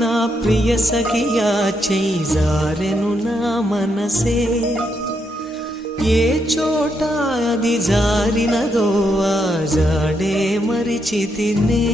నా ప్రియ సఖియా చేజారెను నా మనసే, ఏ చోట అది జారినదో ఆ జాడే మరిచితినే.